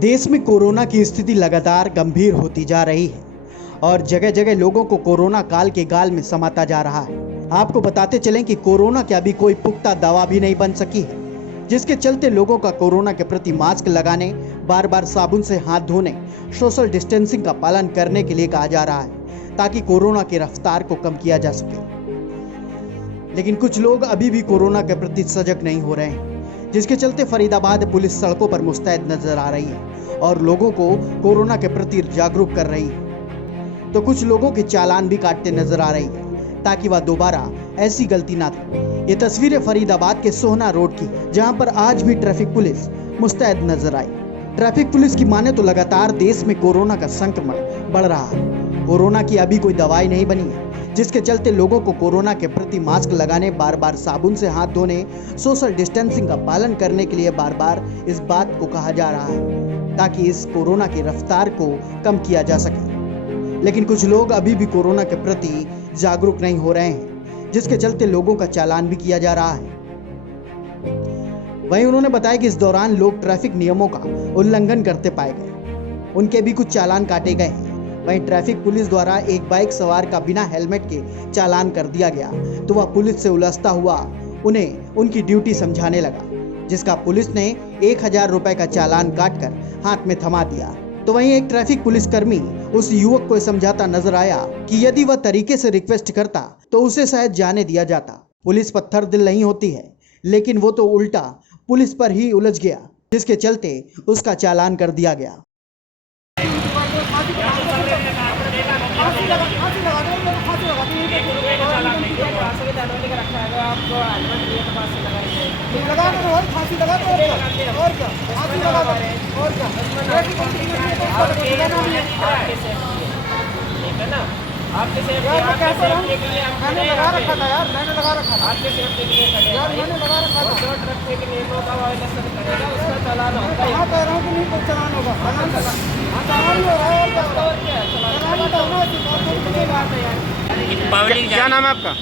देश में कोरोना की स्थिति लगातार गंभीर होती जा रही है और जगह जगह लोगों को कोरोना काल के गाल में समाता जा रहा है। आपको बताते चलें कि कोरोना की अभी कोई पुख्ता दवा भी नहीं बन सकी है, जिसके चलते लोगों का कोरोना के प्रति मास्क लगाने, बार बार साबुन से हाथ धोने, सोशल डिस्टेंसिंग का पालन करने के लिए कहा जा रहा है ताकि कोरोना की रफ्तार को कम किया जा सके। लेकिन कुछ लोग अभी भी कोरोना के प्रति सजग नहीं हो रहे हैं, जिसके चलते फरीदाबाद पुलिस सड़कों पर मुस्तैद नजर आ रही है और लोगों को कोरोना के प्रति जागरूक कर रही है। तो कुछ लोगों के चालान भी काटते नजर आ रही है ताकि वह दोबारा ऐसी गलती ना करे। ये तस्वीरें फरीदाबाद के सोहना रोड की, जहां पर आज भी ट्रैफिक पुलिस मुस्तैद नजर आई। ट्रैफिक पुलिस की माने तो लगातार देश में कोरोना का संक्रमण बढ़ रहा है। कोरोना की अभी कोई दवाई नहीं बनी है, जिसके चलते लोगों को कोरोना के प्रति मास्क लगाने, बार बार साबुन से हाथ धोने, सोशल डिस्टेंसिंग का पालन करने के लिए बार बार इस बात को कहा जा रहा है ताकि इस कोरोना की रफ्तार को कम किया जा सके। लेकिन कुछ लोग अभी भी कोरोना के प्रति जागरूक नहीं हो रहे हैं, जिसके चलते लोगों का चालान भी किया जा रहा है। वहीं उन्होंने बताया कि इस दौरान लोग ट्रैफिक नियमों का उल्लंघन करते पाए गए, उनके भी कुछ चालान काटे गए हैं। वहीं ट्रैफिक पुलिस द्वारा एक बाइक सवार का बिना हेलमेट के चालान कर दिया गया तो वह पुलिस से उलझता हुआ उन्हें उनकी ड्यूटी समझाने लगा, जिसका पुलिस ने 1000 रुपए का चालान काटकर हाथ में थमा दिया। तो वहीं एक ट्रैफिक पुलिसकर्मी उस युवक को समझाता नजर आया कि यदि वह तरीके से रिक्वेस्ट करता तो उसे शायद जाने दिया जाता। पुलिस पत्थर दिल नहीं होती है, लेकिन वो तो उल्टा पुलिस पर ही उलझ गया, जिसके चलते उसका चालान कर दिया गया। आपके सेफ्टी के लिए मैंने लगा रखा था यार, मैंने लगा रखा था आपके सेफ्टी के लिए यार, मैंने लगा रखा था। जो ट्रैफिक नियमों का वायलेशन करेगा उसका चालान होगा। यहाँ कह रहा हूँ कि नहीं कोई चालान होगा, चालान हो रहा है और क्या चालान। क्या नाम है आपका?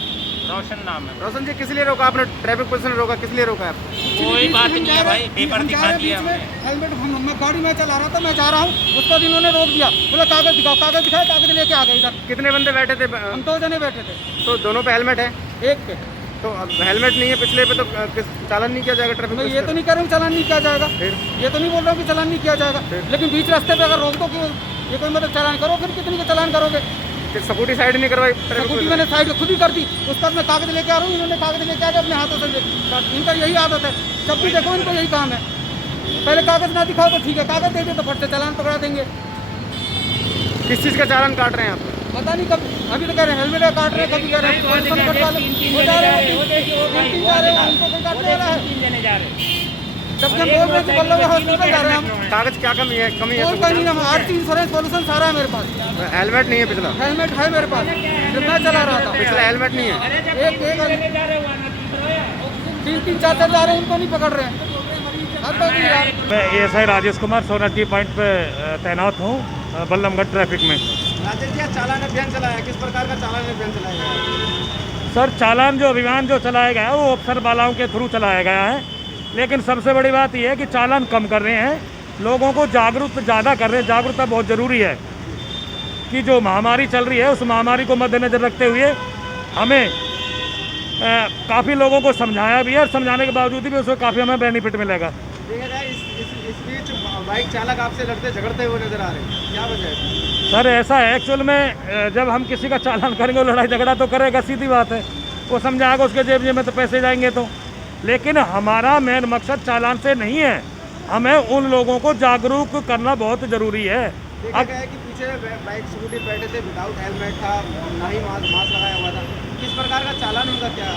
रोशन नाम है। रोशन जी, किस लिए रोका आपने? ट्रैफिक पुलिस ने रोका, किस लिए रोका आपको? कोई बात नहीं है भाई, पेपर दिखा दिया हेलमेट मैं गाड़ी में चला रहा था, मैं जा रहा हूँ, उसको इन्होंने रोक दिया, बोला कागज दिखाओ, कागज दिखाया, कागज लेके आ गए इधर। कितने बंदे बैठे थे? हम 2 जने बैठे थे। तो दोनों पे हेलमेट है? एक पे। तो अब हेलमेट नहीं है पिछले पे, तो चालान नहीं किया जाएगा ट्रैफिक? मैं ये तो नहीं कह रहा हूँ चालान नहीं किया जाएगा, ये तो नहीं बोल रहा हूँ कि चालान नहीं किया जाएगा, लेकिन बीच रास्ते पे अगर रोक दो कि ये कोई मतलब चालान करो, फिर कितनी का चालान करोगे? स्कूटी साइड नहीं करवाई? स्कूटी मैंने साइड खुद ही कर दी, उसका मैं कागज लेके आ रहा हूँ, इन्होंने कागज लेके आ गए अपने हाथों से। इनका यही आदत है, जब भी देखो इनको यही काम है, पहले कागज ना दिखाओ तो ठीक है, कागज दे दे तो फट से चालान पकड़ा देंगे। किस चीज़ का चालान काट रहे हैं आप? पता नहीं कब, अभी तो कह रहे हैं हेलमेट काट रहे हैं, कभी कह रहे हैं उनको कोई काटने वाला है। जब हम बोल रहे हैं कि बल्लभ हॉस्पिटल जा रहे हैं हम। कागज क्या कमी है? कमी है कोई कमी नहीं, आरटी इंश्योरेंस सॉल्यूशन सारा है मेरे पास। हेलमेट नहीं है पिछला? हेलमेट है मेरे पास, जब मैं चला रहा था। पिछला हेलमेट नहीं है? एक 3-3 4 जा रहे हैं, उनको नहीं पकड़ रहे हैं। मैं एएसआई राजेश कुमार सोनाटी पॉइंट पे तैनात हूँ बल्लभगढ़ ट्रैफिक में। राजेश जी, चालान अभियान चलाया, किस प्रकार का चालान अभियान चलाया गया? सर, चालान जो अभियान जो चलाया गया है वो अफसर वालाओं के थ्रू चलाया गया है, लेकिन सबसे बड़ी बात यह है कि चालान कम कर रहे हैं, लोगों को जागरूक ज़्यादा कर रहे हैं। जागरूकता बहुत ज़रूरी है कि जो महामारी चल रही है उस महामारी को मद्देनजर रखते हुए हमें काफ़ी लोगों को समझाया भी है और समझाने के बावजूद भी उसको काफ़ी हमें बेनिफिट मिलेगा। देखा जाए इस बीच बाइक चालक आपसे लड़ते झगड़ते हुए नजर आ रहे हैं, क्या वजह है? सर, ऐसा है एक्चुअल में जब हम किसी का चालान करेंगे वो लड़ाई झगड़ा तो करेगा, सीधी बात है, वो समझाएगा, उसके जेब में तो पैसे जाएंगे तो। लेकिन हमारा मेन मकसद चालान से नहीं है, हमें उन लोगों को जागरूक करना बहुत ज़रूरी है। देखा गया है कि पीछे बाइक स्कूटी बैठे थे, विदाउट हेलमेट था, ना ही मास्क लगाया हुआ था, किस प्रकार का चालान उनका क्या?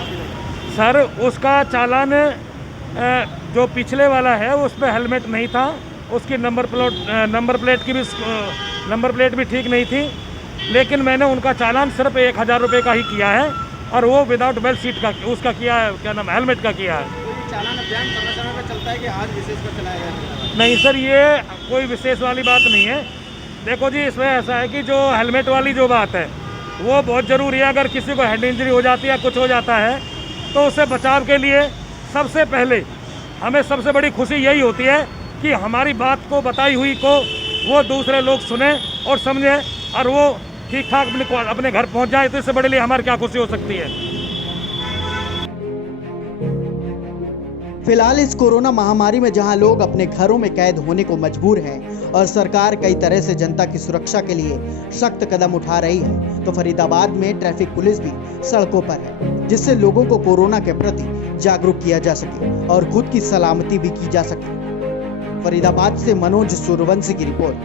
सर, उसका चालान जो पिछले वाला है उस पर हेलमेट नहीं था, उसकी नंबर प्लेट भी ठीक नहीं थी, लेकिन मैंने उनका चालान सिर्फ 1000 रुपये का ही किया है और वो विदाउट बेल्ट सीट का उसका किया है, क्या नाम, हेलमेट का किया है। चालान अभियान समय समय पर चलता है कि आज विशेष पर चलाया गया? नहीं सर, ये कोई विशेष वाली बात नहीं है। देखो जी, इसमें ऐसा है कि जो हेलमेट वाली जो बात है वो बहुत ज़रूरी है। अगर किसी को हेड इंजरी हो जाती है, कुछ हो जाता है, तो उससे बचाव के लिए सबसे पहले हमें सबसे बड़ी खुशी यही होती है कि हमारी बात को बताई हुई को वो दूसरे लोग सुने और समझे और वो ठीक ठाक अपने घर पहुंच जाए, तो इससे बड़े लिए हमारी क्या खुशी हो सकती है। फिलहाल इस कोरोना महामारी में जहां लोग अपने घरों में कैद होने को मजबूर हैं और सरकार कई तरह से जनता की सुरक्षा के लिए सख्त कदम उठा रही है, तो फरीदाबाद में ट्रैफिक पुलिस भी सड़कों पर है, जिससे लोगों को कोरोना के प्रति जागरूक किया जा सके और खुद की सलामती भी की जा सके। फरीदाबाद से मनोज सूर्यवंशी की रिपोर्ट।